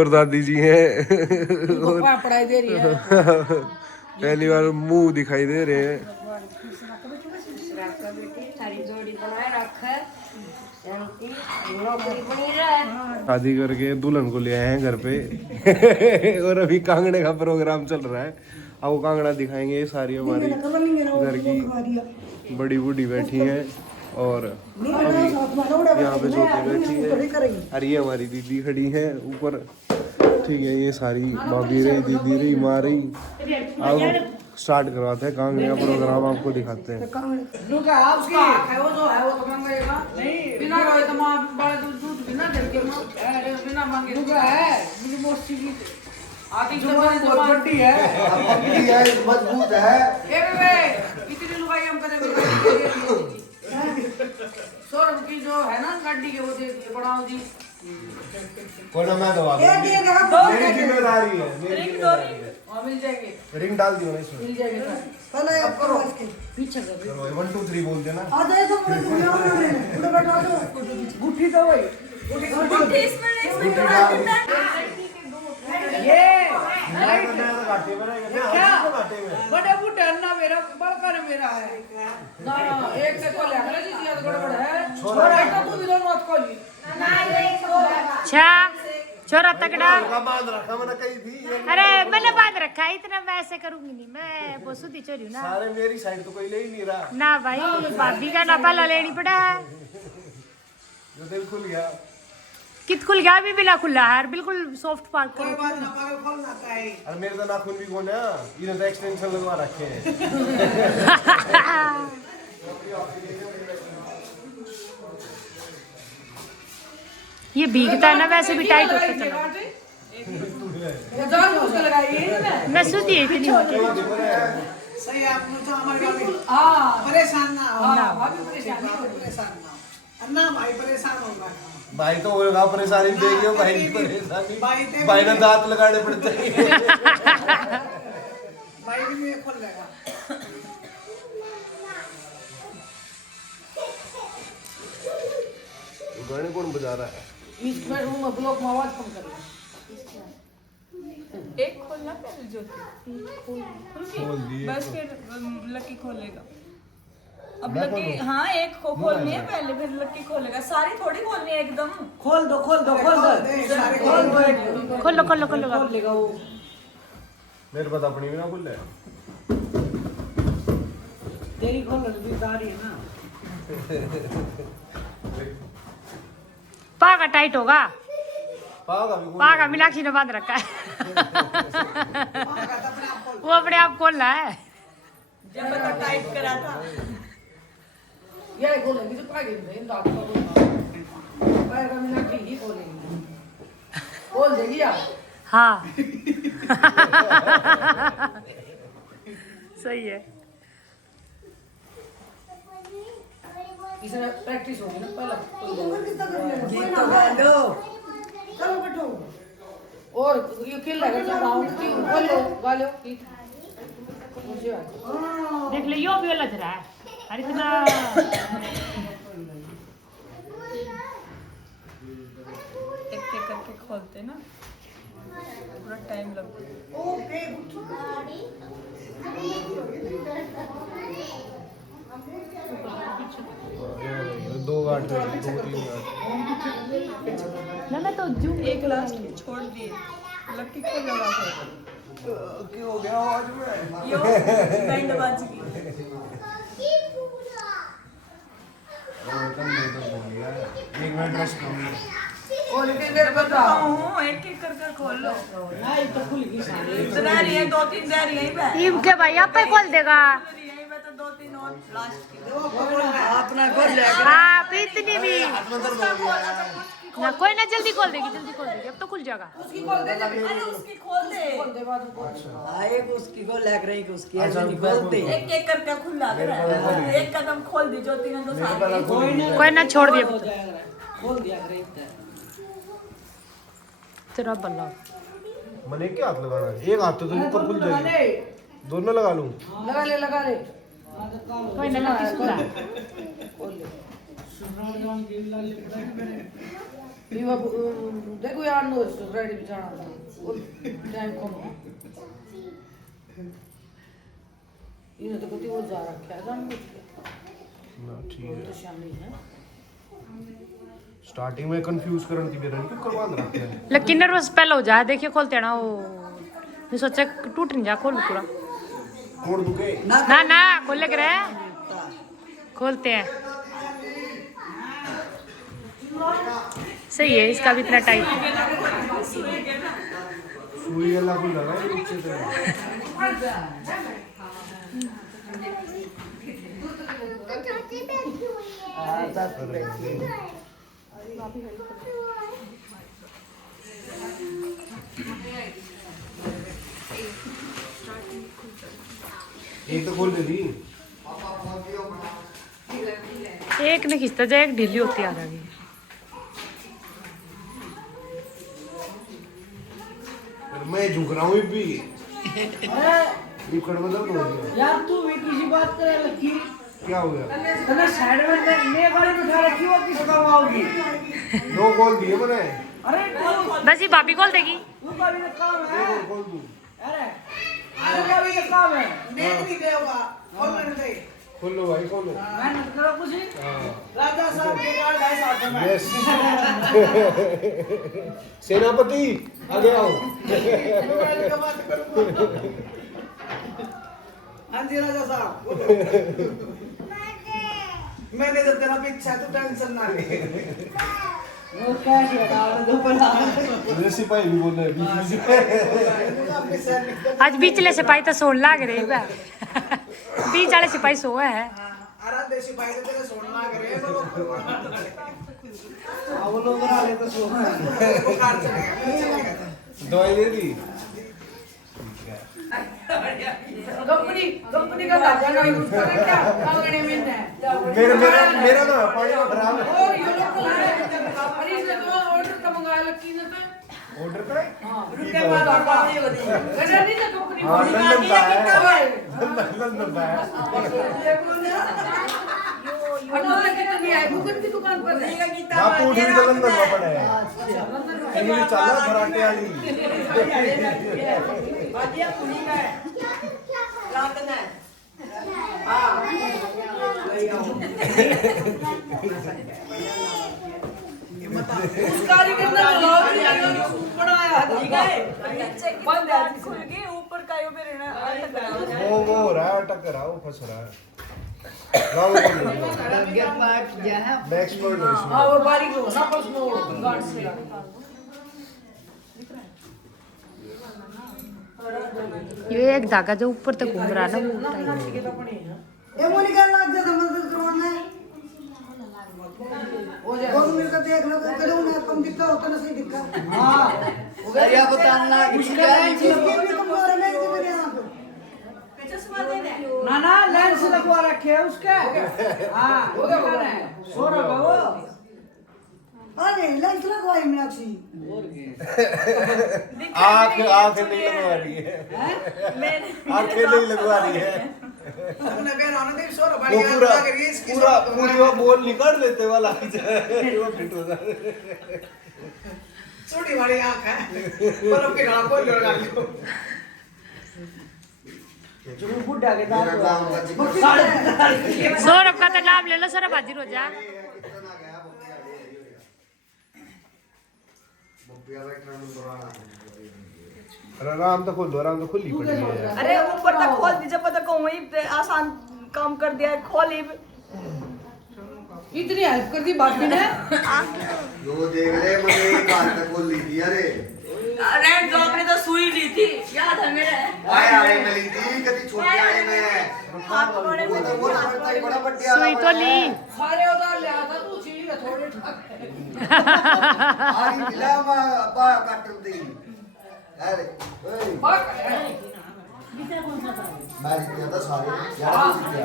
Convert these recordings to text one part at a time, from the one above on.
और दादी जी हैं पढ़ाई दे रही है। पहली बार मुंह दिखाई दे रहे हैं। शादी करके दुल्हन को ले आए हैं घर पे और अभी कांगड़े का प्रोग्राम चल रहा है। अब वो कांगड़ा दिखाएंगे। ये सारी हमारी घर की बड़ी बूढ़ी बैठी हैं और अभी यहाँ पे छोटी बैठी है और ये हमारी दीदी खड़ी है ऊपर। ठीक है, ये सारी भाभी रही, दीदी रही, माँ रही। अब स्टार्ट करवाते हैं कांगड़े का प्रोग्राम, आपको दिखाते हैं। मजबूत है। की जो है ना गाड़ी के वो बढ़ाओ जी। कोना मैं दवा मेरी जिम्मेदारी है, मेरी जिम्मेदारी है। मिल जाएंगे, रिंग डाल दियो ना इसमें। मिल जाएंगे। पहले आप करो पीछे कर चलो 1 2 3 बोल देना। आ जाए तो पूरे दुनिया में पूरे बैठा दो गुट्ठी तो वही गुट्ठी इसमें बड़े बूटे अन्ना मेरा बड़का ने मेरा है ना एक से को ले जी ये गड़बड़ है छोरा का तू भी दोनों मत खोली अच्छा छोरा तगड़ा बांध रखा मैंने कही थी। अरे मैंने बांध रखा है, इतना मैं ऐसे करूंगी नहीं, मैं बहुत सुधी चोरी हूँ ना। सारे मेरी साइड तो कोई ले ही नहीं रहा। ना भाई भाभी का ना पहला लेनी पड़ा है। जो दिल खुल गया कित खुल गया, अभी बिला खुला है बिल्कुल सॉफ्ट पार्क करो। और मेरे तो नाखून भी कौन है, इन्होंने तो एक्सटेंशन लगवा रखे हैं। ये भीगता है ना, वैसे भी टाइट होता चला। मैं सुधी है इतनी होती। सही आपने तो हमारे हां परेशान ना हो हां भाभी परेशान ना भाई परेशान होगा। भाई तो होगा परेशानी देगी, भाई की परेशानी भाई ने दांत लगाने पड़ते हैं। भाई भी नहीं खोल लेगा। गाने कौन बजा रहा है? इस बेडरूम में ब्लॉक में आवाज कम कर एक खोलना पहले ज्योति खोल दिए बस फिर लकी खोलेगा। अब लकी हाँ एक को खोलनी है पहले, फिर लकी खोलेगा। सारी थोड़ी खोलनी है एकदम। खोल दो सारे खोल दो खोलो खोलो खोलो। लेगा वो मेरे पास अपनी भी ना खुल है। तेरी खोल दारी है ना। पागा टाइट होगा, पागा भी पागा मीनाक्षी ने बांध रखा है। वो अपने आप खोल रहा है। जब बता टाइट करा था ये खोलेगी तो पाएगी नहीं, दांत का बोल पाएगा मिला के ही खोलेगी, खोल देगी यार। हाँ सही है। इसमें प्रैक्टिस होगी ना पहला। चलो बैठो और ये किल लगा तो गांव की बोलो गालो की देख ले यो भी लग रहा है। अरे कितना एक एक करके खोलते ना, पूरा टाइम लगता है। ओके दो गांठ दो तीन गांठ। ना मैं तो जूम एक लास्ट छोड़ दिए, लकी को लगा कर क्यों हो गया आवाज में? यो बैंड बाज गई। एक मिनट रेस्ट करो। और लेकिन मेरे बताओ एक एक कर खोल लो। नहीं तो खुल गई सारी। इतना रही है, 2-3 दे रही है पे। टीम के भाई आप पे खोल देगा। यहीं पे तो 2-3 और लास्ट की। अपना खोल लेगा। आप इतनी भी ना, कोई ना जल्दी खोल देगी, जल्दी खोल देगी। अब तो खुल जाएगा। उसकी खोल दे जब अरे उसकी खोल दे। खोल दे बाद में आए उसकी को लग रही कि उसकी अच्छा, ऐसे निकलते एक एक करके खुला दे रहा है। एक कदम खोल दी ज्योति ने तो साथ कोई ना छोड़ दिया। खोल दिया करे तेरा बल्ला मैंने क्या हाथ लगाना है? एक हाथ तो ऊपर खुल जाएगी, दोनों लगा लूं। लगा ले कोई ना लकी सुना। ये वो देखो यार नो रेडी भी जाना था वो टाइम कम है ये तो कुछ और जा रखा है जान ना ठीक है तो शामिल है स्टार्टिंग में कंफ्यूज करन की बेरन क्यों करवान रखते हैं लकी नर्वस पहले हो जाए देखिए खोलते हैं ना वो मैं सोचा टूट नहीं जा खोल पूरा कोड दुके ना ना खोल लग रहा है खोलते हैं सही है इसका भी इतना टाइट सुई वाला को लगा है नीचे से एक तो खोल दे दी एक ने खींचता जाए एक ढीली होती आ रही मैं झुक रहा हूँ भी इकड़ में दर्द हो गया यार तू भी किसी बात करे लकी क्या हो गया तने साइड में मैं गाड़ी बिठा रखी हो किस काम आओगी दो खोल दिए मैंने अरे बस ये भाभी खोल देगी तू का भी तो काम है एक और खोल दूं अरे तू का भी तो काम है देख नहीं देगा और मैंने दे खोलो भाई खोलो मेहनत करो कुछ हाँ राजा साहब के गाड़ 2.5 साल में यस सेनापति आगे आओ मोबाइल का बात करूंगा हाँ जी राजा साहब बोलो। मैंने जब तेरा पीछा तो टेंशन ना ले वो कैश लगा दो बना मेरे सिपाही भी बोल रहे हैं बीच अपने सर लिखते आज बीचले सिपाही तो सोन लाग रहे हैं बीच वाले सिपाही सोए हैं अरे देसी भाई तो तेरे सोन ना करे तो लोग वो लोग बना ले तो सो बुखार चलेगा दवाई दे दी कंपनी का दादा का यूज करें क्या कांगड़े में है मेरा ना पानी में खराब है और ये लोग को अरे इसने तो ऑर्डर का मंगाया लकी ने तो ऑर्डर पे रुके बाद आता नहीं होती गजर नहीं था कंपनी हाँ, बोली लंदन का है। लंदन लंदन है और तो कितनी आई मुकुट की दुकान पर है बापू उठी तो लंदन में पड़ा है इंग्लिश चला फराटे वाली बाजिया पुनी का है लंदन है हां ले आओ उस कारीगर ने लोग बनाया ठीक है बंद है खुल गई ऊपर का यो मेरे ना वो हो रहा है अटक रहा है वो फंस रहा है लाओ मैं एक्सपर्ट हूँ इसमें हां वो बारीक हो ना पर उसमें गार्ड से लगा ये एक धागा जो ऊपर तक घूम रहा है ना वो टाइट ये मोनिका लाग जा मदद करवाना है हो जाए और मेरे को देख लो करो ना कम दिखता होता ना सही दिखता हां या बताना इसका कमजोर में इधर यहां पे ना ना लेंस लगवा रखे है उसके हां वो क्या कर रहे हैं सो रहा है वो अरे लेंस लगवाई मीनाक्षी आँख नहीं लगवा रही है आँखें नहीं लगवा रही है अपने बेर आने दे सो वो बड़ी पूरा लग रही है इसकी पूरा पूरी वो बोल निकाल देते वाला वो फिट हो जाए छोटी वाली आंख है बर्फ के गला खोल लगा लो जो बुड्ढा के दांत सौरभ का तो नाम ले लो सौरभ हाजिर हो जा आराम तो खोल दो आराम तो खुली पड़ी है अरे ऊपर तक खोल दीजिए पता को वही पे आसान काम कर दिया है खोल ही इतनी हेल्प कर दी बाकी ने जो देख ले मुझे एक बात तक बोल ली थी अरे अरे जो आपने तो सुई ली थी याद है मेरे आए मिली थी कभी छोटे आए में हाथ बड़े वो तो बड़ा बड्डिया सुई तो ली सारे उधार ले आता तू चीज थोड़े ठग आज मिला अब्बा काट दी अरे ओए मैं जीता था सारे यार जीता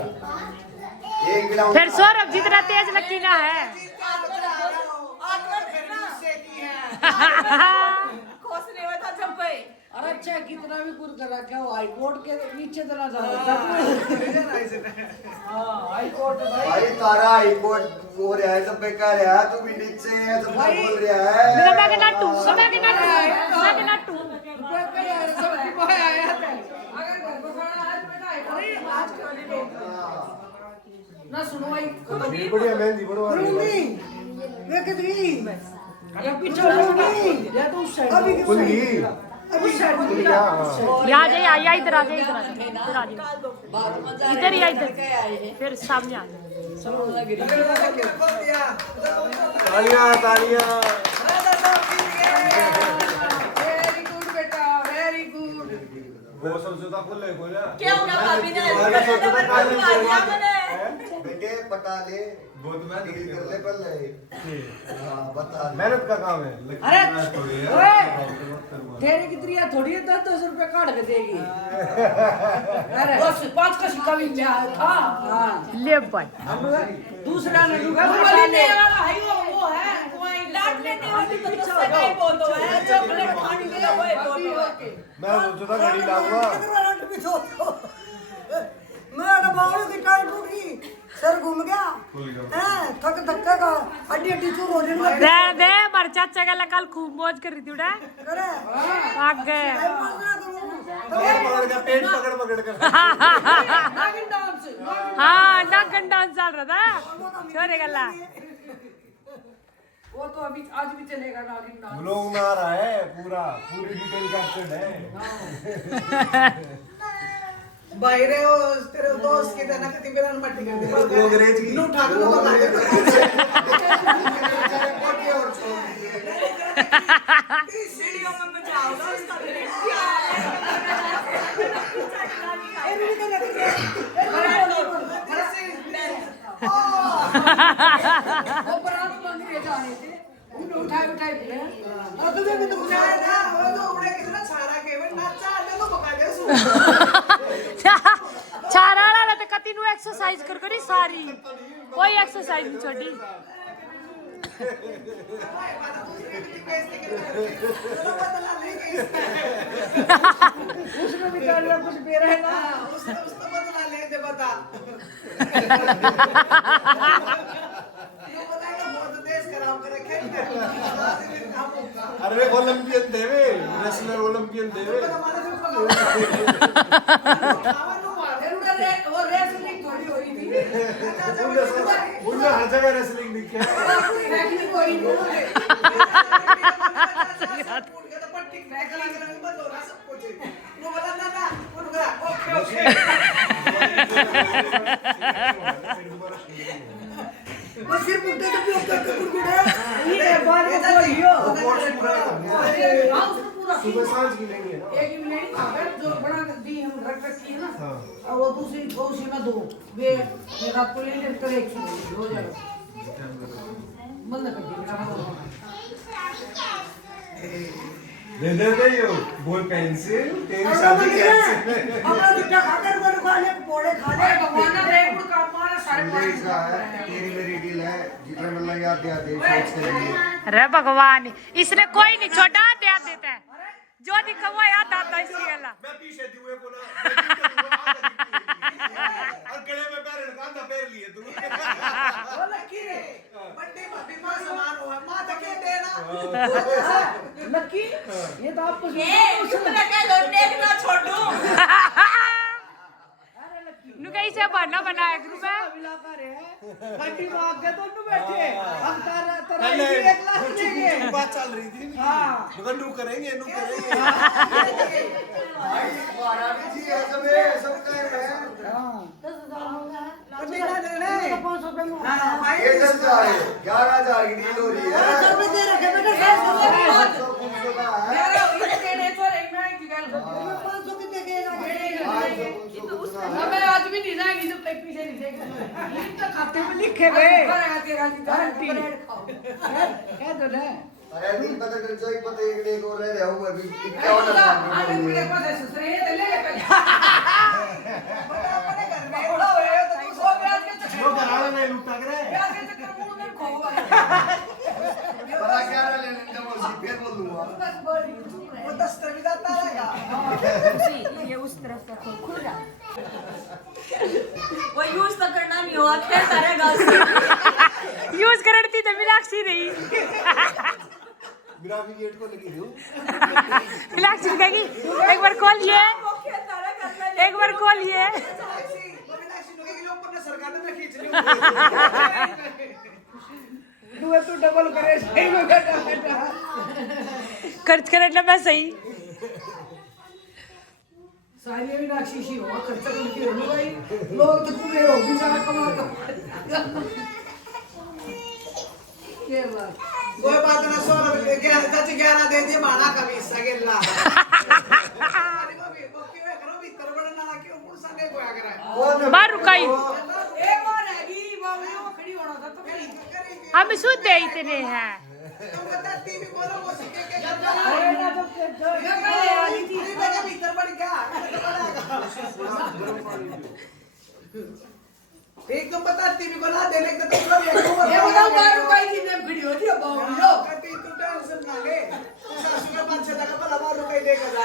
एक गिला फिर सौरभ जितना तेज लकी ना है खोसने हुआ था जब पे अरे अच्छा कितना भी कुछ करा क्या हो हाई कोर्ट के नीचे चला जा हाई कोर्ट भाई तारा हाईकोर्ट हो रहा है सब बेकार है तू भी नीचे है सब बोल रहा है मेरा बैग नाटू सब बैग नाटू ना सुनो भाई बढ़िया मेहंदी बढ़वा खुल गई यहाँ जाइए आइए इधर आ जाइए इधर आ जाइए इधर आ जाइए इधर ही आ इधर फिर सामने आ जाइए तालियां तालियां वेरी गुड बेटा वेरी गुड वो सब जुदा खोले क्या हुआ भाभी ने बेटे पटा ले बहुत मेहनत कर ले पहले हां बता मेहनत का काम है अरे ओए तेरी कितनी है थोड़ी 10-10 रुपए काट के देगी अरे बस 5 का सिक्का भी लिया था हां ले भाई दूसरा ने लुगा लेने वाला है वो है कोई लाट लेने वाली तो सस्ते का ही बोलो है चॉकलेट खाने के लिए वो है बोलो मैं सोचा था घड़ी लाऊंगा मैं बावड़ी की टाइट टूट गई सर घूम गया हैं थक धक्का का हड्डी हड्डी चूर हो रही दे दे मर चाचा का कल खूब मौज कर रही थी उड़ा करे भाग गए पकड़ के पेट पकड़ कर नागिन डांस हाँ नागन डांस चल रहा था छोरे गला वो तो अभी आज भी चलेगा नागिन डांस ब्लॉग में आ रहा है पूरी डिटेल कैप्चर्ड है बाहरे वो तेरे दोस्त की तरह कितनी बेलन मट्टी कर दी वो अंग्रेज की नो ठाक लो बता दे और छोड़ दिए सीढ़ियों में बचाओ ना उसका वो बरात मंदिर जाने थे उन्हें उठाए फिर और तुम्हें भी तो बुलाया था वो तो उड़े कितना छाड़ा के वो नाचा ले तो बका दे सु चारा वाला तो कति नु एक्सरसाइज कर करी सारी कोई एक्सरसाइज नहीं छोड़ी उसमें भी कर लिया कुछ बेरा है ना उसको बदला ले दे बता यो बताएगा बहुत देश खराब कर रखे अरे ओलंपियन देवे नेशनल ओलंपियन देवे वो रेसलिंग थोड़ी हो रही थी उन्हें हर जगह रेसलिंग दिखे रेसलिंग हो रही थी पट्टी बैग लगा रहा बंद हो रहा सब कुछ वो बोला ना ओके ओके वो सिर्फ मुद्दे तो भी ओके कुड़कुड़े ये बात को बोलियो सुबह सांझ की लेंगे ना एक ही मिनट अगर जो बना दी हम रख रखी है ना और वो दूसरी उसी में दो वे रात को ले लेकर एक हो जाएगा मतलब कर दे देते हो बॉल पेंसिल तेरी शादी कैसे अपना बेटा खाकर को खा ले पोड़े खा ले भगवान ने रेड का मारा सारे तेरी मेरी डील है जितना मिलना याद दिया दे सोच के लिए अरे भगवान इसने कोई नहीं छोड़ा याद देता है जो दिखा वो याद आता है इसकी गला मैं पीछे दिए को ना और गले में पैर लगा पैर लिए तू वो लकी रे बर्थडे भाभी मां समान हुआ मां तके देना लकी ये तो आपको ये उसमें क्या लोटे ना छोड़ू नु कैसे बना बनाया ग्रुप में मिलाकर है गड्डी में आगे दोनों बैठे हम तारा पहले 1 लाख लेंगे बात चल रही थी हां मगर नू करेंगे भाई हमारा भी जी है सब कह रहे हैं अभी ना देने हां भाई ये चल जा रही है 11000 की डील हो रही है सब दे रखे बेटा 500 का है यार ये कहने तो एक मैं की गल 500 कितने के हमें आज भी नहीं जाएगी जब तक पीछे नहीं जाएगी तो खाते में लिखे गए तेरा गारंटी कह दो ना अरे दिल पता कर जो पता एक और रह रहा हूं अभी 51 अरे मेरे पास है ससुरे ले ले बड़ा अपने घर में बड़ा होए तो तू सो ब्याज के चक्कर वो घराने में लुटा करे ब्याज के चक्कर मुंह में खोवा पता क्या रहा लेने का वो फिर बोल दूंगा वो दस्तर भी जाता रहेगा ये उस तरफ का खुल रहा वो यूज तो करना नहीं हुआ खेलता रहेगा यूज करती तो मीनाक्षी नहीं मेरा भी गेट को लगी हूँ मीनाक्षी कहेगी एक बार खोलिए एक बार खोलिए तू डबल करे सही में बेटा खर्च करना मैं सही सारी मीनाक्षी सी हो खर्चा करके हो भाई लोग तो पूरे हो बेचारा कमा का ये बात कोई बात ना 100 रुपए 11 दे दिए भाड़ा का भी हिस्सा गेला बाहर रुकाई एक और हैगी बाबू वो खड़ी होना था तो खड़ी हम शुद्ध है इतने हैं तुम बताती भी बोलो वो सीखे के अरे ना तो ये करे वाली थी जगह भीतर पड़ गया एक तुम बताती भी बोला देने का तो सब एक ये बताओ बाहर रुकाई थी ने वीडियो थी बाबू लो कहती तू टेंशन ना ले सासू का 5-6 टका भला बाहर रुपए देकर जा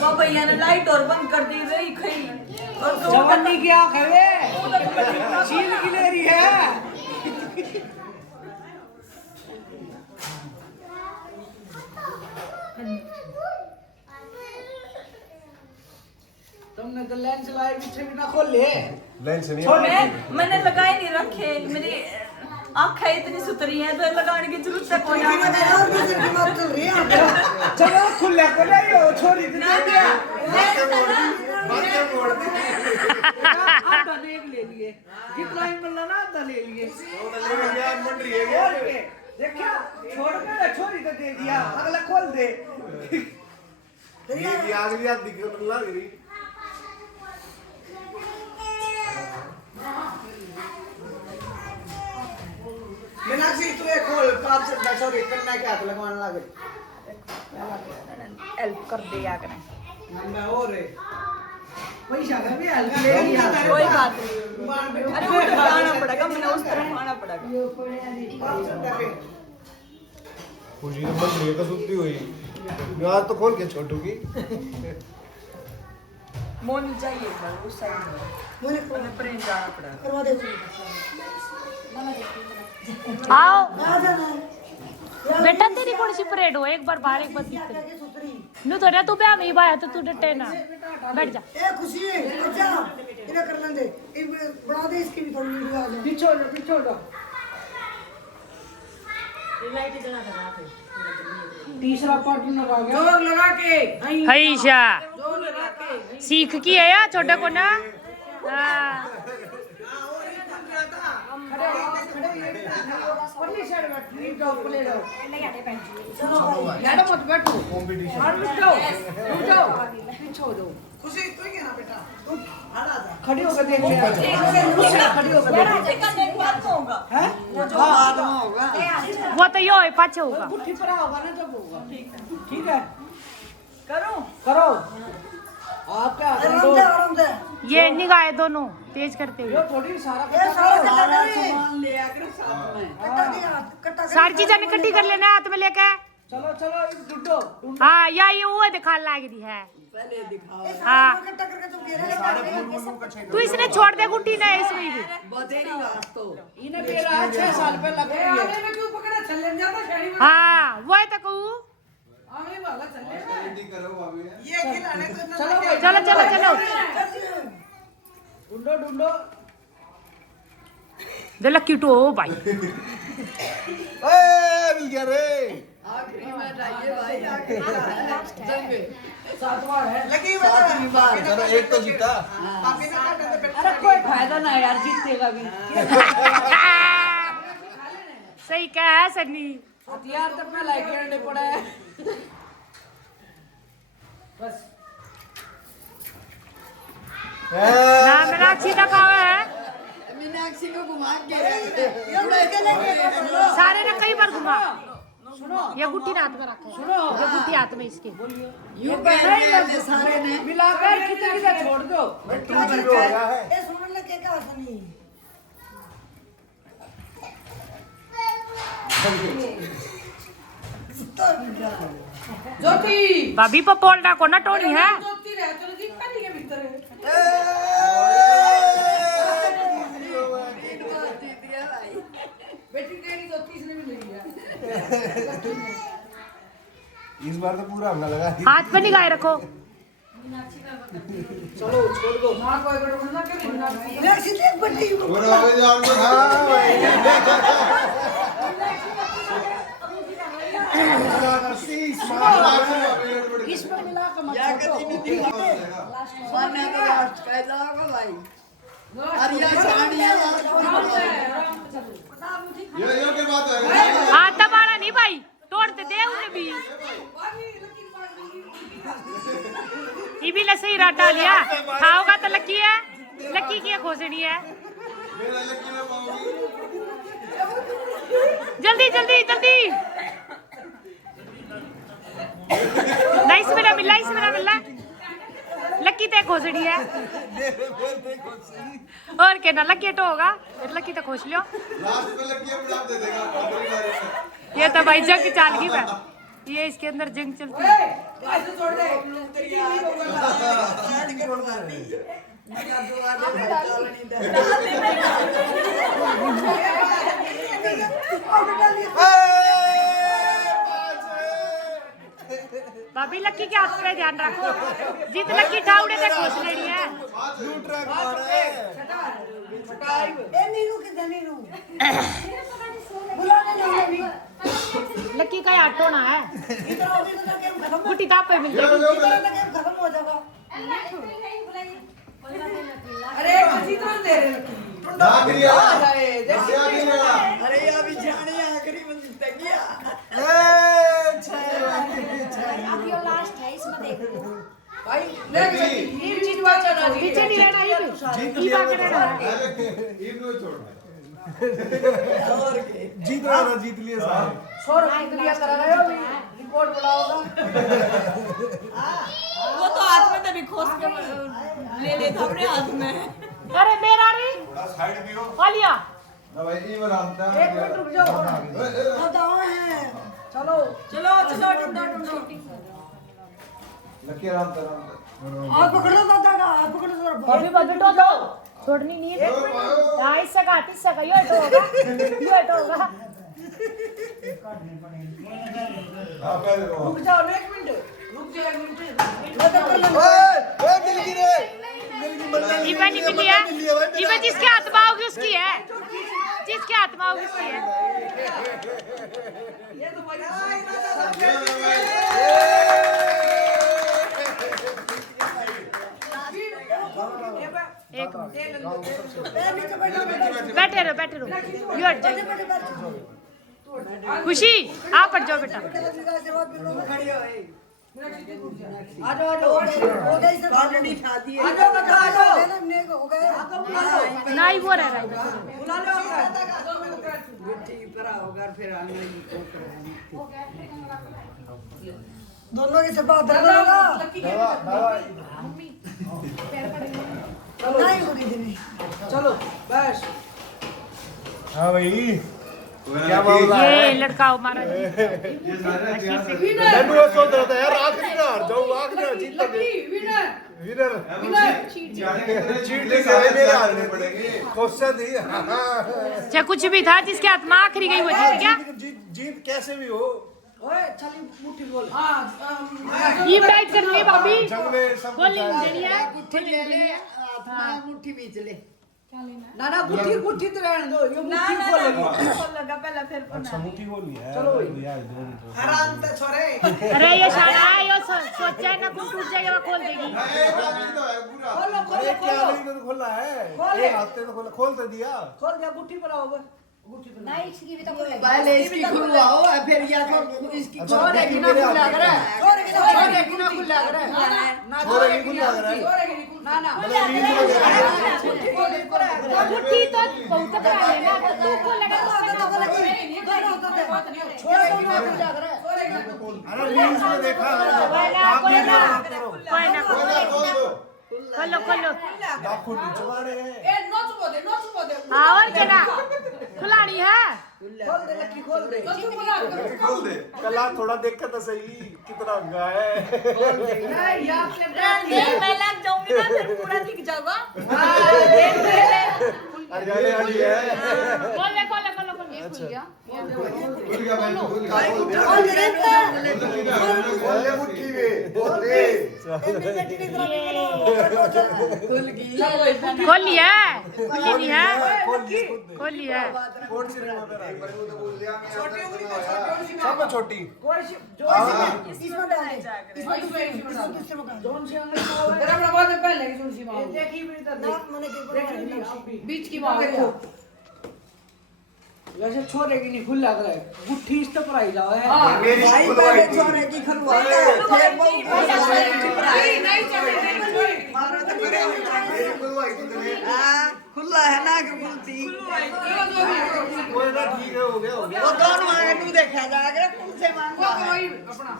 वो भैया ने लाइट और बंद कर दी रही खई और तो जवानी क्या खवे चील की ले रही है तुमने तो लेंस चलाए पीछे भी ना खोल ले लाइन से नहीं मैंने लगाए नहीं रखे मेरी आंखें इतनी सुतरी हैं तो लगाने की जरूरत है कोई चलो खुले को ले यो छोरी दे दिया आधा देख ले लिए जितना ही मिलना ना आधा ले लिए और के देखा छोड़ के छोरी तो दे दिया अगला खोल दे ये आगली हाथ दिख लग रही मीनाक्षी तू एक खोल काम से बैठो रे करना क्या हाथ लगवाने लगे हेल्प कर दिया करें मैं हो रे पैसा का भी हेल्प ले लिया कोई बात नहीं अरे वो तो आना पड़ेगा मैंने उस तरफ आना पड़ेगा खुशी तो बन रही है सुनती हुई आज तो खोल के छोटू की मोनी चाहिए एक बार उस साइड में मोनी प्रेम जाना पड़ेगा आओ बेटा तेरी कौन सी परेड हो एक बार बाहर एक बार भीतर नु तो ना तू ब्याह में ही बाया तो तू डटे ना बैठ जा ए खुशी अच्छा इधर कर लेंगे बढ़ा दे इसकी भी थोड़ी वीडियो आ जाए पिछोड़ दो तीसरा पार्ट लगा गया जोर लगा के हईशा जोर लगा के सीख की है या छोटा को ना हाँ पल्ली साइड बैठ जाओ प्ले जाओ यार मत बैठो कंपटीशन और रुक जाओ पीछे हो जाओ खुशी तू ही ना बेटा तू हटा जा खड़ी होकर देख ले खड़ी होकर देख हैं वो जो बाद में होगा वो तो यो है पाछे होगा गुट्ठी पर होगा ना जब होगा ठीक है करूं करो आपके हाथ में दो आराम से ये निगाहें दोनों तेज करते हुए यो थोड़ी सारा ये सारा कट्टा कर सामान ले आकर साथ में कट्टा दिया कट्टा कर सारी चीजें इकट्ठी कर लेना हाथ में लेके चलो चलो इस ढूंढो हाँ या ये वो दिखाने लग रही है पहले दिखाओ हाँ कट्टा करके तुम घेरे तू इसने छोड़ दे गुट्टी ना इसमें भी बतेरी बात तो इन्हें मेरा 6 साल पे लग रही है आगे में क्यों पकड़ा चले जाता खड़ी में हाँ वो है तो कहूँ आगे वाला चले ये खिलाने तो ना चलो भाई चलो चलो चलो ढूंढो ढूंढो दे लक्की टू हो भाई मिल गया रे आखिरी में जाइए भाई आखिरी सातवां है लगी बात चलो एक तो जीता बाकी ना काटे तो फिर अरे कोई फायदा ना यार जीतेगा भी सही कहा है सन्नी हथियार तो पहला ही करने पड़ा है बस ना मीनाक्षी का खावे है मीनाक्षी को घुमा के सारे ने कई बार घुमा सुनो ये गुट्ठी हाथ में रखो सुनो ये गुट्ठी हाथ में इसके यू कहना ही लग सारे ने मिलाकर कितने कितने छोड़ दो टू जीरो हो गया है ए सुन ले के का हसनी ज्योति भाभी पपोलना को ना टोनी है ज्योति रह चलो जी पानी के भीतर है बेटी तेरी ज्योति इसने भी नहीं लिया इस बार तो पूरा हमला लगा दिया। हाथ पे निगाह रखो चलो छोड़ दो ना कोई गड़बड़ ना करे ना मीनाक्षी देख बड़ी और आगे जाओ तो हां भाई इसमें मिला के मत या कति नहीं दिखा मारने का लास्ट कैसा होगा भाई अरिया साड़ियां ये के बात है हाथ दबाना नहीं भाई तोड़ते दे उन्हें भी ये भी लसे ही राटा लिया खाओगा तो लकी है लकी की खोसनी है मेरा लकी ना पाऊंगी जल्दी जल्दी जल्दी नाइस मेरा मिला लकी ते खोसनी है और क्या ना लकी तो होगा फिर लकी तो खोस लियो लास्ट पे लकी अपने आप दे देगा अगली बारी में ये तो भाई जंग चाल गई मैं ये इसके अंदर जंग चलती है ऐसे छोड़ दे भाभी लकी के हाथ पे ध्यान रखो जीत लकी ठाउड़े ते खोस लेनी है दूसरा मार है ए नीरू किधर नीरू बुलाने नहीं अभी लकी का हाथ होना है इधर आओ इधर गेम खत्म गुटी ताप पे मिल जाएगी इधर गेम खत्म हो जाएगा अरे किसी तरह दे रहे नागरिया अरे अभी जाने आखिरी मंजिल तक गया अब ये लास्ट है इसमें देख लो भाई ले ये चीज बात चला जी पीछे नहीं रहना ये ये बात रहना है इनको छोड़ और के जीत रहा था जीत लिए सारे 100 रुपए क्लियर करा रहे हो रिपोर्ट बुलाओगा वो तो हाथ में तभी खोस के ले लेता अपने हाथ में अरे मेरा रे साइड भी हो वालिया ना भाई ये बनाता है एक मिनट रुक जाओ बताओ है चलो चलो चलो टुंडा टुंडा लकी राम राम आप पकड़ो दादा का आप पकड़ो जरा भाभी भाभी तो दो छोड़नी नहीं है इस सका ये तो होगा आप कर लो रुक जाओ एक मिनट रुक जाओ एक मिनट ओए मिल गई रे इबा नहीं मिली है इबा जिसके हाथ में आओगी उसकी है जिसके हाथ में आओगी उसकी है ये तो भाई एक पैर नीचे बैठो बैठे रहो यू हट जाइए खुशी आप हट जाओ बेटा खड़ी हो आ जाओ हो गई सब ऑलरेडी शादी है आ जाओ बेटा आ जाओ नेक हो गए नहीं वो रह रहा है बुला लो ठीक पर होगा फिर आना ही दोनों की सब बात रहेगा नहीं होगी दिन चलो बस हां भाई क्या मामला ये है लड़का हमारा ये सारे मैं भी वो सोच रहा था यार आखिरी ना हार जाऊं आखिरी ना जीत लगे विनर विनर चीट ले मेरे हाथ में पड़ेंगे क्वेश्चन दी चाहे कुछ भी था जिसके हाथ में आखिरी गई वो जीत गया जीत कैसे भी हो ओए चली मुट्ठी बोल हां ये टाइट कर ली भाभी जंग में सब बोली देनी है गुट्ठी ले ले हां गुट्ठी बीच ले ना ना गुट्ठी तो रहने दो ये ना मुट्ठी ना खोल ना खोल लगा पहले फिर अच्छा मुट्ठी बोली है चलो यार दोनों हराम तो छोरे अरे ये शाना है ये सोचा है ना कुछ टूट जाएगा वो खोल देगी खोलो अरे खोलो क्या नहीं तो खोला है एक हफ्ते तो खोल तो दिया खोल दिया गुट्ठी बनाओ बस गुट्ठी बना नहीं इसकी भी तो पहले इसकी खुलवाओ फिर या तो इसकी अच्छा, छोरे की ना मेरे खुला हाथ में करे छोरे की छोरे की ना खुला करे ना छोरे की खुल लग रहा है ना ना मुट्ठी तो बहुत करा लेना तू को लगा छोरे की ना खुला करे अरे न्यूज़ में देखा है कोई ना खोलो खोलो नाखून नीचे मारे हैं ए नो छुपो दे हाँ और क्या ना खुलानी है खोल दे लक्की खोल दे खोल दे कला थोड़ा देखा तो सही कितना अंगा है मैं लग जाऊंगी ना फिर पूरा दिख जाऊंगा हरियाणा वाली है खोल ले खोल ले खोल ले खोल ले अच्छा खोल ले मुट्ठी में बोल दे खोल लिया खुली नहीं है खोल लिया कौन सी रिंग में एक बार वो तो बोल दिया सब में छोटी बीच की बात देखो वैसे छोरे की नहीं खुल लग रहा है गुट्ठी इस तो पराई जाओ है भाई पहले छोरे की खलवा खुला है ना कि खुलती कोई ना ठीक है हो गया वो दोनों आगे तू देखा जाएगा कौन से मांगा अपना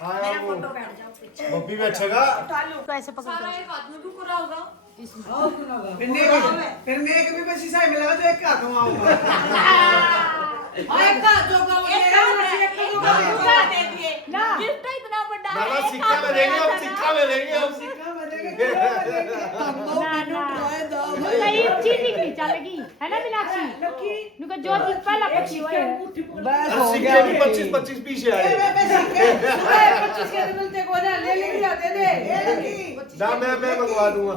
हाँ वो बब्बी में अच्छा का तो ऐसे पकड़ के एक हाथ में भी पूरा होगा फिर नेक भी बस शीशा में लगा तो एक हाथ में आऊंगा एक का जो का वो दे दिए गिफ्ट इतना बड़ा ना है सिक्का में देंगे अब सिक्का में देंगे अब कहीं चीटिंग नहीं चलेगी है ना मीनाक्षी नुका जो चीज पहला पक्षी है बस हो सिक्के गया भी 25 पीछे आए 25 के मिलते को ना ले ले दे दे ना मैं मंगवा दूंगा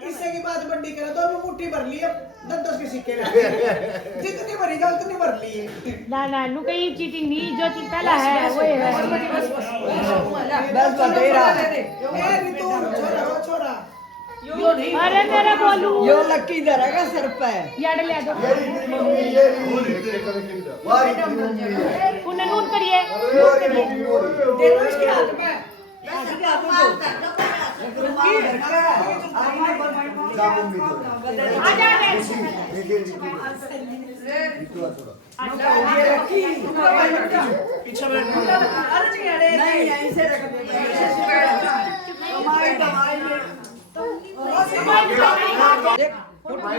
इससे की बात बड़ी करा दोनों मुट्ठी भर ली अब 10 के सिक्के जितनी भरी जाओ उतनी भर ली ना ना नु कहीं चीटिंग नहीं जो चीज पहला है वो है बस बतेरा ए तू छोरा यो नहीं अरे मेरा बोलू यो लक्की धरेगा सर पे याड ले दो पुनः नून करिए देखो इसके हाथ में आ जा रे पीछे बैठ नहीं ऐसे रख दे कमाई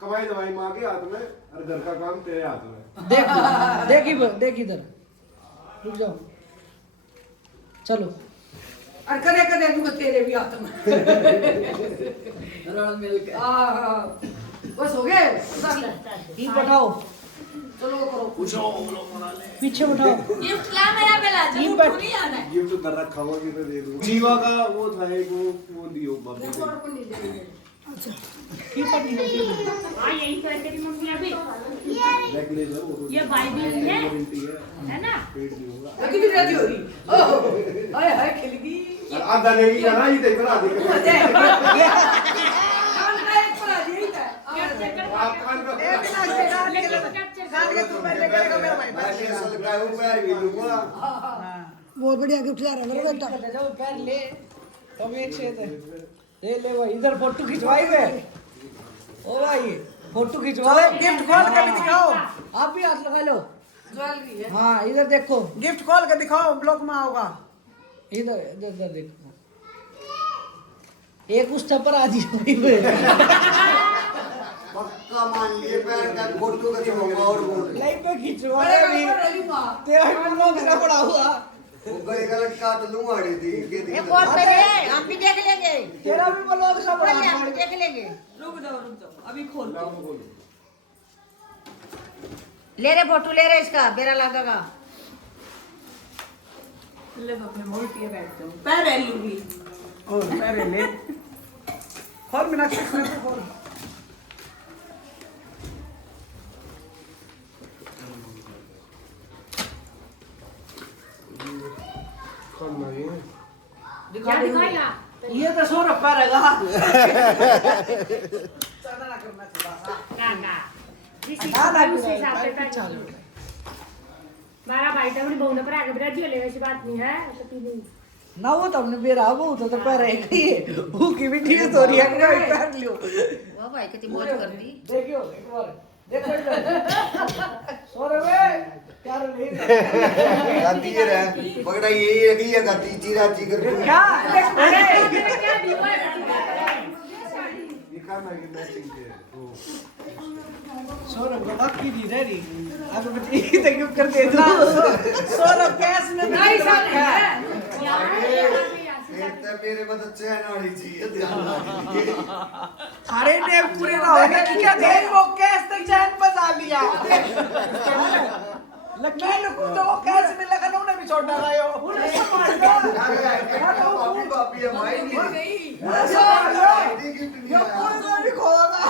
कमाई दवाई माँ के हाथ में और घर का काम तेरे हाथ में देख इधर रुक जाओ चलो और करे करे दूंगा तेरे भी हाथ में रल मिल के बस हो गए ठीक बैठाओ चलो करो पीछे बैठाओ गिफ्ट ला मेरा बेला जी पूरी आना है गिफ्ट कर रखा हुआ कि दे दूं जीवा का वो था एक वो दियो बाबू हां यही तो है तेरी मम्मी अभी ये भाई भी है ना पेट नहीं होगा लगी भी राजी हो रही ओए हाय खिल गई आधा लेगी ना ये देख रहा देख कान का एक पर आ गई था आप कान का काट के तू पहले करेगा मेरा भाई मैं कैसे लगाया हूं पैर भी लूंगा बहुत बढ़िया गिफ्ट ला रहा है मेरा बेटा ले जाओ पैर ले तुम एक से दे ले भाई इधर फोटो खिंचवाई दे ओ भाई फोटो खिंचवाओ गिफ्ट खोल के भी दिखाओ आप भी हाथ लगा लो हाँ इधर देखो गिफ्ट खोल के दिखाओ ब्लॉक में आओगा इधर इधर इधर देखो एक उस पर आ दी पक्का मान लिए पैर का फोटो का चुमाऊंगा और वो लाइव पे खिंचवाया भी तेरा भी ब्लॉग से पड़ा हुआ वो गले का लटका तो लूंगा अड़ी थी ये देख एक और पहले हम भी देख लेंगे तेरा भी ब्लॉग से पड़ा हम भी देख लेंगे रुक जाओ अभी खोल दो ले रे फोटो ले रे इसका मेरा लगेगा ले दो अपने मोटी है बैठ जाओ पैर लूंगी और पहले ले खोल मीनाक्षी खोल खाना ये क्या दिखाएगा ये तो 100 रुपया रहेगा ना किसी उसी हिसाब से कर चलो मारा भाई तो अपनी बहू ने पर आगे बढ़ा दिया ले ऐसी बात नहीं है तो नहीं ना वो तो हमने बेरा वो तो पैर एक ही है वो की भी ठीक तो रिया का पैर लियो वाह भाई कितनी मौज कर दी देखियो एक बार देखो इधर सोरे वे क्या नहीं गाती है रे पकड़ा ये है कि ये गाती चीरा ची कर क्या अरे क्या दिया है दिखाना कि मैचिंग के सौरभ को बाकी दी रह रही अब बच्चे क्यों कर दे दो सौरभ कैश में नहीं रखा है मेरे मतलब चैन वाली चाहिए ध्यान अरे ने पूरे ना होगा कि क्या दे वो कैश तक चैन बजा लिया लगता है लोग तो वो कैश में लगा ना उन्हें भी छोड़ डाला यो उन्हें संभाल लो बापी है भाई ये पूरे तो भी खोगा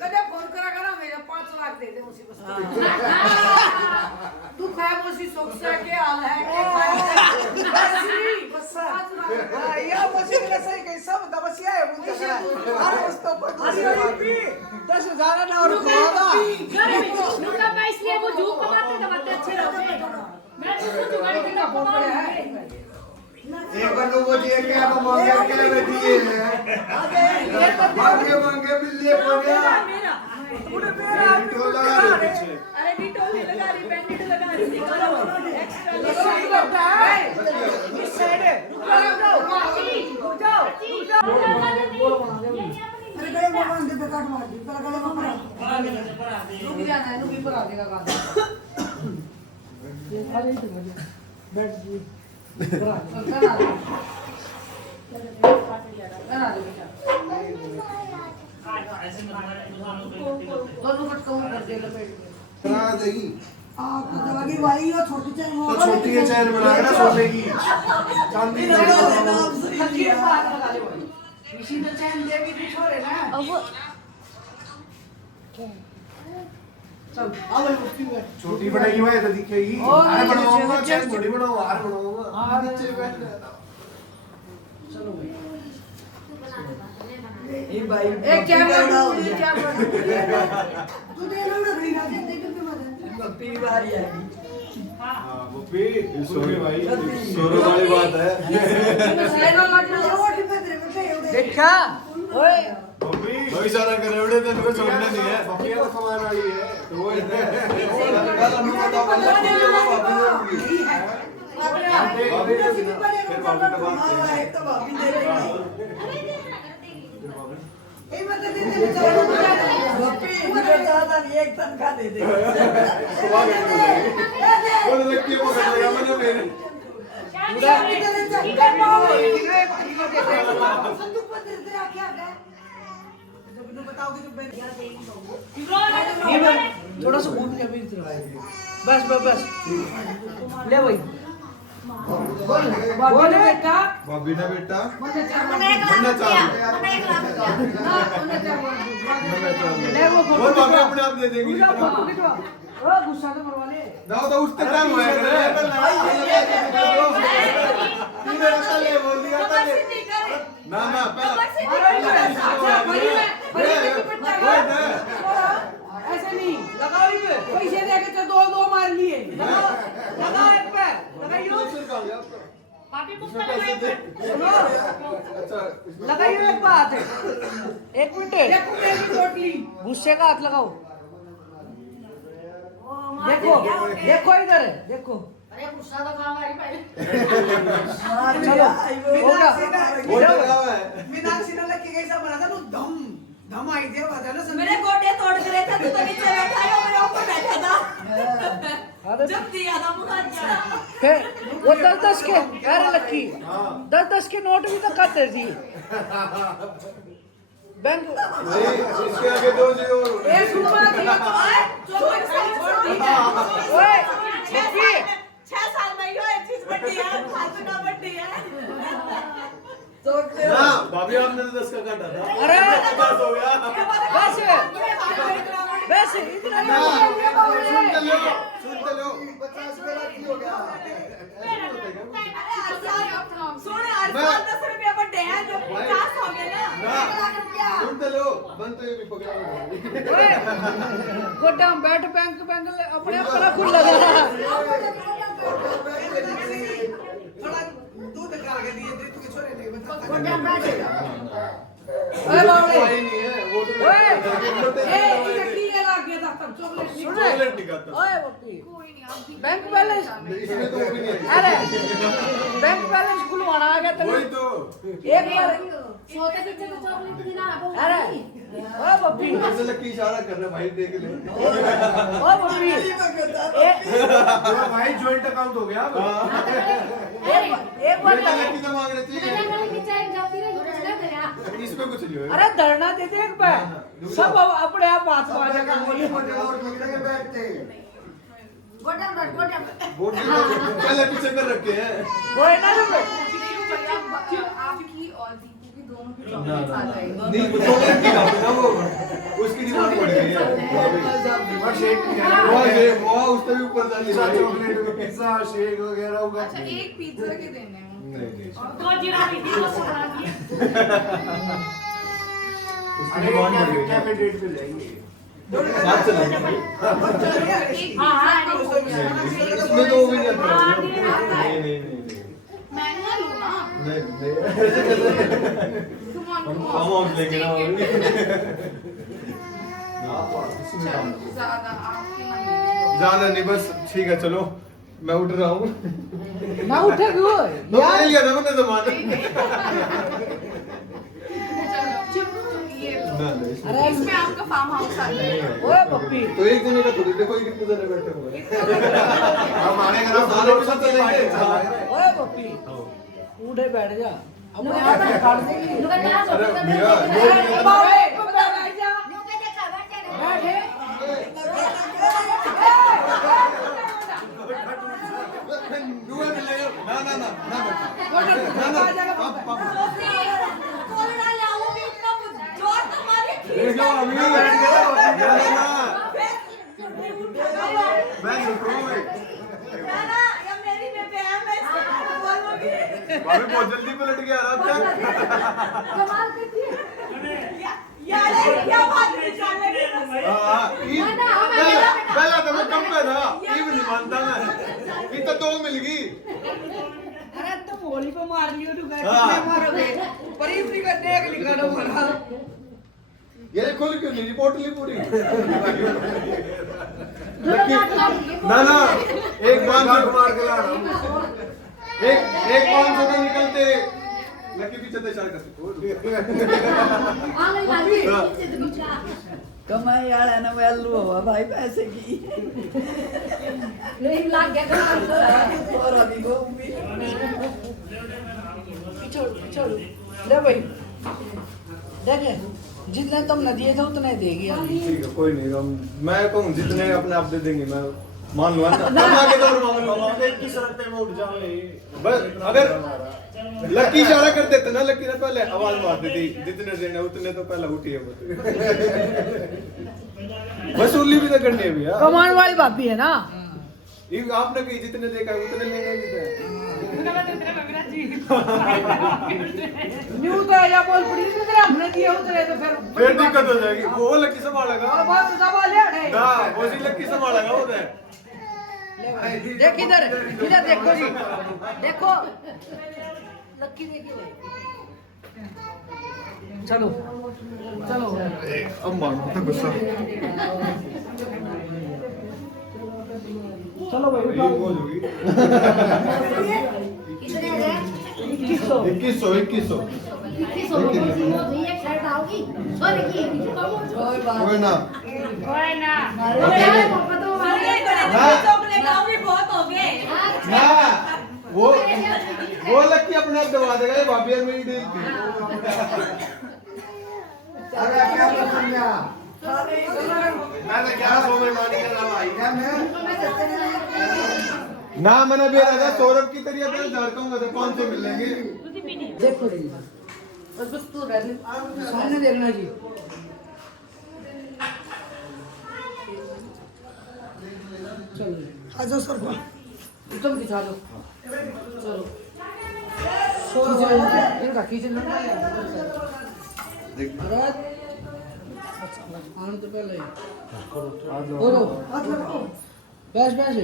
कदे फोन करा मेरे 5 लाख दे दे उसी बस तू खाए मुझे सुख से के हाल है बस 5 लाख या मुझे भी सही कहीं सब दबसिया है मुझे अरे उस तो 10,000 ना और खोगा लुका मैं इसलिए वो झूठ कमाते दबाते अच्छे रहोगे मैं तो जुगाड़ के ना बोल रहा है एक बार तो वो दिए क्या वो मांगे क्या वे दिए मांगे बिल्ली पड़े मेरा पूरे मेरा अरे डिटोल लगा रही बैंडेड लगा रही निकालो एक्स्ट्रा इस साइड रुक जाओ अरे गले में बांध दे काट मार दी पर गले में पड़ा रुक जाना है भी भरा देगा गाना बैठ जी करा दे बेटा दोनों कट कम कर दे लपेट के करा देगी आप तो दवा की भाई और छोटी चैन तो छोटी के चैन बना के ना सोने की चांदी की हल्की बात लगा ले भाई इसी तो चैन देवी भी छोड़े ना अब चल अब मुट्ठी में छोटी बनाई हुई है तो दिखेगी अरे बनाऊंगा चैन थोड़ी बनाऊंगा हार बनाऊंगा हां नीचे बैठ जाता चलो भाई ये भाई एक कैमरा मुझे क्या तू दे ना खड़ी ना दे के मत पप्पी की बारी आएगी हां वो पे सोरे भाई सोरे वाली बात है साइड में लग रहा रोटी पे तेरे पे देखा ओए बब्बी कोई सारा कर रहे थे तो छोड़ने नहीं है बब्बी तो कमान वाली है तो वो ए मत दे दे चलो पप्पी मुझे ज्यादा नहीं एक तनखा दे दे वो लड़की को कर लगा मैंने मेरे संदूक पर दे दे क्या है जब तुम बताओगे तो मैं थोड़ा सा घूम के भी बस बस बस ले भाई बोल बेटा बब्बी ने बेटा मुझे चार बनना चाहिए ले वो वो बब्बी अपने आप दे देंगी ओ गुस्सा तो मरवा ले दाओ तो उससे टाइम हुआ करे तूने रखा ले बोल दिया था ना ना ऐसे नहीं लगाओ इधर पैसे देके तो दो दो मार लिए लगाओ एक पे लगाइयो पापी मुझको लगाइए अच्छा लगाइयो एक बात एक मिनट देखो मेरी टोटली गुस्से का हाथ लगाओ देखो देखो इधर देखो अरे गुस्सा तो काम है पहले चलो होगा वो लगा हुआ है मीनाक्षी ने लकी कैसा बना था तो धम धम आई थी बता ना मेरे गोटे तोड़ के रहता तू तो नीचे बैठा है और मेरे ऊपर बैठा था जब दिया था मुझे फिर वो 10-10 के अरे लकी 10-10 के नोट भी तो खाते थी बैंक इसके आगे दो जीरो एक रुपया दिया तो चौबीस साल छोड़ दी ओए 6 साल में यो एक चीज बढ़ती है फालतू ना बढ़ती है ना भाभी आपने तो 10 का काटा था अरे 10 हो गया बस बस इतना ना सुन तो लो 50 रुपए की हो गया सुन हर साल 10 रुपया बढ़ते हैं जो 50 हो गए ना ना सुन तो लो बंद तो ये भी पकड़ा ओए गोदाम बैठ बैंक अपने अपना खुल लगा थोड़ा दूध निकाल के दिए थे तू छोरे नहीं बता अरे बावड़े कोई नहीं है वो तो ए इधर की ये लाग गया था तब चॉकलेट चॉकलेट निकालता ओए बप्पी बैंक बैलेंस इसमें तो वो भी नहीं है अरे बैंक बैलेंस खुलवाना आ गया वही तो तो एक बार सोते पीछे तो चॉकलेट देना है बहुत अरे ओ पप्पी ऐसे लकी इशारा कर रहा भाई देख ले ओ पप्पी भाई जॉइंट अकाउंट हो गया एक बार लकी तो मांग रहे थे मैंने कल पीछे एक जाती रही कुछ ना करा इसमें कुछ नहीं अरे धरना देते एक पे सब अपने आप बात को आ जाएगा बोली गोटा गोटा बोर्ड पहले पीछे कर रखे हैं वो है ना जो आपकी और दीपू की दोनों की ना चॉकलेट ना आ जाएगी नहीं वो चॉकलेट की बात है ना वो उसकी डिमांड बढ़ गई है वो शेक वो उससे भी ऊपर जा चॉकलेट पिज्जा शेक वगैरह होगा अच्छा एक पिज्जा के देने हैं नहीं दो जीरा भी दी तो सुना दी उसकी डिमांड बढ़ गई कैफे डेट पे जाएंगे साथ चलेंगे इसमें तो वो भी नहीं आता नहीं मैंने ना लूँ ना नहीं ऐसे कैसे हम हाउस लेंगे ना ज्यादा आपकी मन ज्यादा नहीं बस ठीक है चलो मैं उठ रहा हूँ ना उठे क्यों यार लिया था मैंने सामान ये लो ना ना इसमें अरे इसमें आपका फार्म हाउस आ जाएगा ओए पप्पी तो एक जने का थोड़ी देखो ये कितने जने बैठे हुए हैं हमारे घर सारे के साथ चलेंगे ओए पप्पी उठे बैठ जा अपने आप में काट देगी लुका ना अरे सोता भैया बाबे बैठ जा लुका देखा बैठ जा बैठे दुआ मिलेगा ना ना ना ना आ जाएगा कोलरा लाऊंगी इतना जोर तो मारे ये जो अभी बैठ गया ना ना मैं रुको ना या मेरी बेबे है मैं इसको बोलूंगी भाभी बहुत जल्दी पलट गया रात तक कमाल करती है यार क्या बात है जाने की हाँ पहला तो मैं कम पे था ये भी नहीं मानता मैं इतना तो मिल गई अरे तुम होली को मार लियो तू हाँ। कैसे मारोगे पर इतनी का देख लिखा दो मारा ये खोल क्यों नहीं रिपोर्ट ली पूरी ना ना एक बार मार के ला रहा हूँ एक 500 में निकलते लकी पीछे से इशारा करते आ गई लाली कमाई वाला ना वैल्यू हुआ भाई पैसे की नहीं लाग गया कमाल और अभी को छोड़ो ले भाई देखे जितने तुमने दिए थे उतने देगी अभी ठीक है कोई नहीं हम मैं कहूँ जितने अपने आप दे देंगे मैं मान लो ना आगे तो मांग लो की शर्त पे मैं उठ जाऊंगा बस अगर लकी इशारा कर देते ना लकी ने पहले आवाज मार दी थी जितने देने उतने तो पहले उठी है वसूली भी तो करनी है भैया कमान वाली भाभी है ना ये आपने कही जितने देखा है उतने लेने भी थे न्यू तो या बोल पड़ी इतने हमने दिए उतने तो फिर दिक्कत हो जाएगी वो लकी संभालेगा और बात दबा ले अड़े ना वो सी लकी संभालेगा वो दे देख इधर देखो जी देखो लक्की देखिए चलो चलो अब मानो तो गुस्सा चलो भाई ये बोल होगी कितने है 2100 2100 एक शर्ट आओगी सोने की कोई ना कोई ना चॉकलेट आओ भी बहुत हो गए ना वो लकी अपने आप दबा देगा ये भाभी मेरी डील थी अरे क्या पसंद है मैं तो 1100 में मानी कर रहा भाई ना मैंने भी रहा सौरभ की तरीके से झड़काऊंगा तो 500 मिलेंगे देखो जी बस तू सामने देखना जी चलो आ जाओ सर तुम खिंचा लो चलो इनका खींच लो आने तो पहले बोलो बैस बैस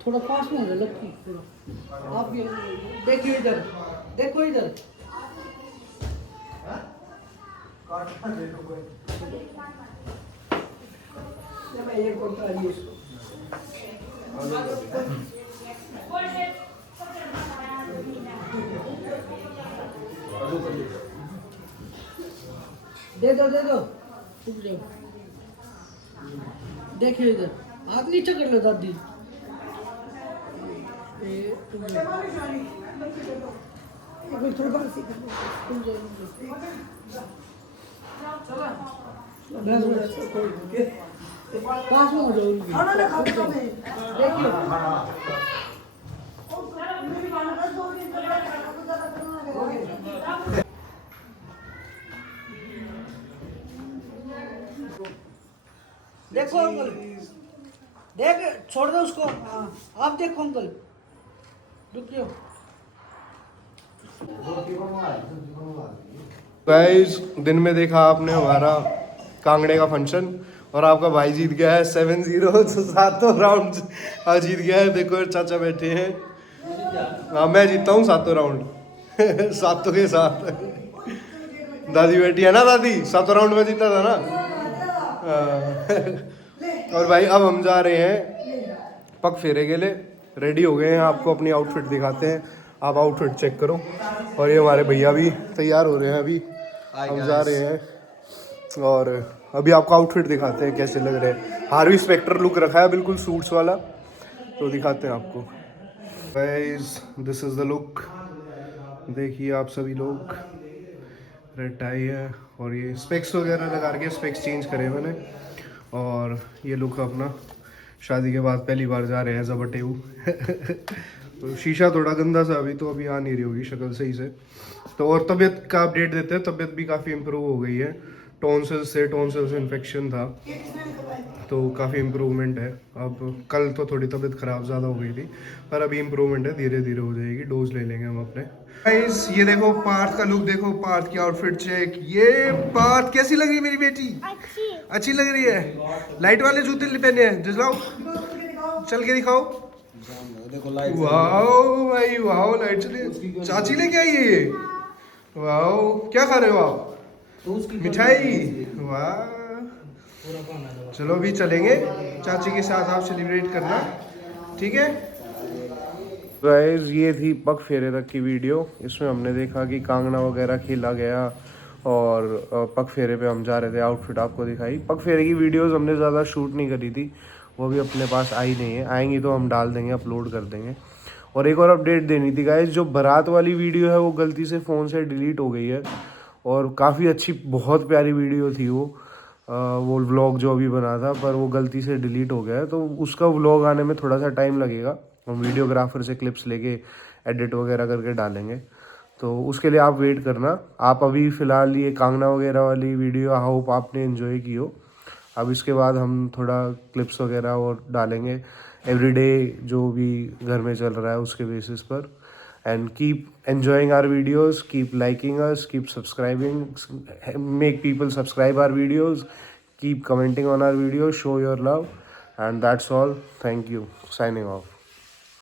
थोड़ा पास में हो लक्की थोड़ा आप भी देखिए इधर देखो इधर एक बोलता है इसको दे दो रुक जाओ। देखिए इधर हाथ नीचे कर लो दादी। थोड़ी बार से पास में हो जाओ उनके। खाना ना खाओ तो मैं देखिए देखो अंकल, देख छोड़ दो उसको। हाँ आप देखो अंकल, रुक जाओ। गाइस दिन में देखा आपने हमारा कांगड़े का फंक्शन और आपका भाई जीत गया है 7-0 तो 7 राउंड जीत गया है। देखो चाचा बैठे हैं। हाँ मैं जीता हूँ 7 राउंड 7 के साथ। दादी बैठी है ना, दादी 7 राउंड में जीता था ना। और भाई अब हम जा रहे हैं पग फेरे के लिए, रेडी हो गए हैं। आपको अपनी आउटफिट दिखाते हैं, आप आउटफिट चेक करो। और ये हमारे भैया भी तैयार हो रहे हैं, अभी हम जा रहे हैं और अभी आपको आउटफिट दिखाते हैं कैसे लग रहे हैं। हार्वी स्पेक्टर लुक रखा है बिल्कुल सूट्स वाला, तो दिखाते हैं आपको। Guys this is the look, देखिए आप सभी लोग। रेड टाई है और ये स्पेक्स वगैरह लगा के स्पेक्स चेंज करे मैंने। और ये लुक अपना शादी के बाद पहली बार जा रहे हैं जबरटेऊ। तो शीशा थोड़ा गंदा सा अभी, तो अभी आ नहीं रही होगी शक्ल सही से। तो और तबीयत का अपडेट देते हैं, तबीयत भी काफ़ी इम्प्रूव हो गई है। टॉन्सिल्स से इन्फेक्शन था तो काफ़ी इम्प्रूवमेंट है। अब कल तो थोड़ी तबीयत ख़राब ज़्यादा हो गई थी, पर अभी इम्प्रूवमेंट है, धीरे धीरे हो जाएगी। डोज ले लेंगे हम अपने। गाइस ये देखो पार्थ का लुक, देखो पार्थ की आउटफिट चेक। ये पार्थ कैसी लग रही है मेरी बेटी? अच्छी लग रही है। लाइट वाले जूते पहने हैं, जलाओ चल के दिखाओ। वाओ भाई वाओ, लाइट चली। चाची लेके आई है ये। वाओ क्या खा रहे हो आप? मिठाई। वाह चलो अभी चलेंगे चाची के साथ, आप सेलिब्रेट करना ठीक है। गाइस ये थी पग फेरे तक की वीडियो। इसमें हमने देखा कि कांगड़ा वगैरह खेला गया और पग फेरे पे हम जा रहे थे। आउटफिट आपको दिखाई। पग फेरे की वीडियोस हमने ज़्यादा शूट नहीं करी थी, वो भी अपने पास आई नहीं है। आएंगी तो हम डाल देंगे, अपलोड कर देंगे। और एक और अपडेट देनी थी गाइस, जो बारात वाली वीडियो है वो गलती से फ़ोन से डिलीट हो गई है। और काफ़ी अच्छी बहुत प्यारी वीडियो थी वो व्लॉग जो अभी बना था, पर वो गलती से डिलीट हो गया है। तो उसका व्लॉग आने में थोड़ा सा टाइम लगेगा। हम वीडियोग्राफर से क्लिप्स लेके एडिट वगैरह करके डालेंगे, तो उसके लिए आप वेट करना। आप अभी फ़िलहाल ये कांगड़ा वगैरह वाली वीडियो आई होप आपने एंजॉय की हो। अब इसके बाद हम थोड़ा क्लिप्स वगैरह और डालेंगे एवरीडे, जो भी घर में चल रहा है उसके बेसिस पर। And keep enjoying our videos, keep liking us, keep subscribing, make people subscribe our videos, keep commenting on our videos, show your love, and that's all. Thank you. Signing off.